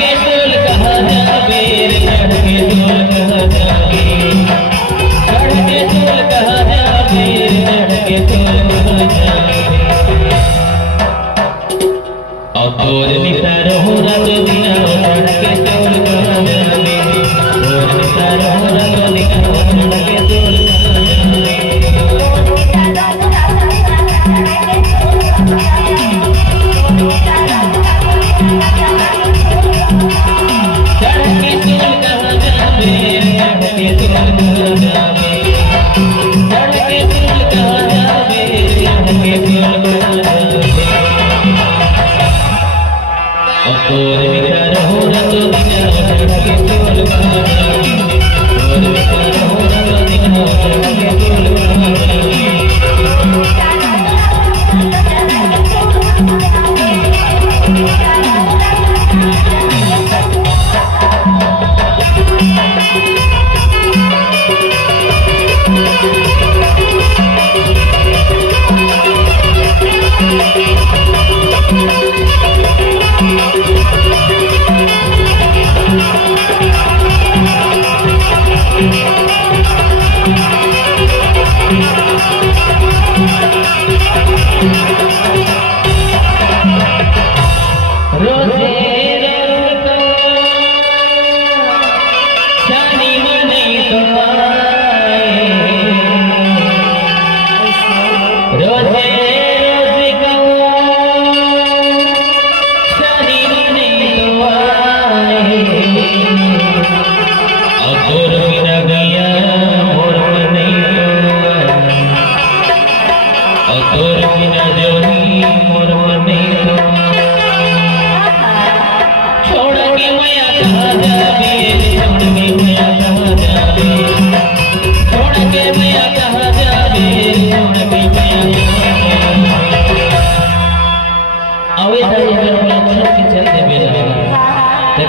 के सोल कहा जावे रे चढ़ के सोल कहा जावे चढ़ के सोल कहा जावे रे चढ़ के सोल कहा जावे और तोर निसार हो रात दिन चढ़ के सोल कहा जावे तोर निसार हो रात दिन चढ़ के सोल कहा जावे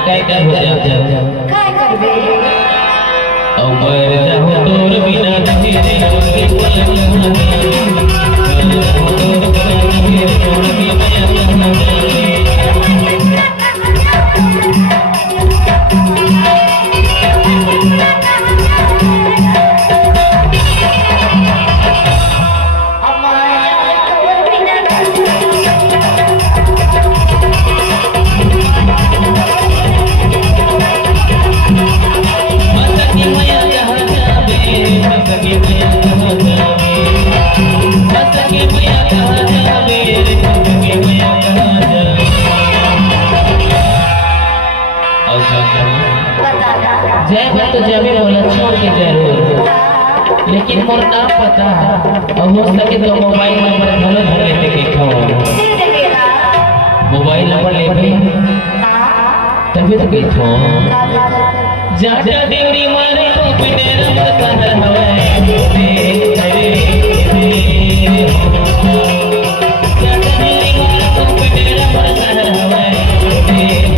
काय काय हो जाते काय करबे अमर जाहो तोर बिना तेरे के पलक नहीं तोर बिना तेरे छोड़ के मैं जय तो जब बोला छोड़ के जरूर लेकिन मोर ना पता और हो सके तो मोबाइल नंबर भलो धरे देखे खाओ मोबाइल नंबर ले भाई तभी तो गई छो जाजा देवरी मारे तो बिने रंग कहर हवे रे जाजा देवरी मारे तो बिने रंग कहर हवे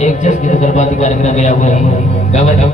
एक जस गीत गरबाती कार्यक्रम यावर गावात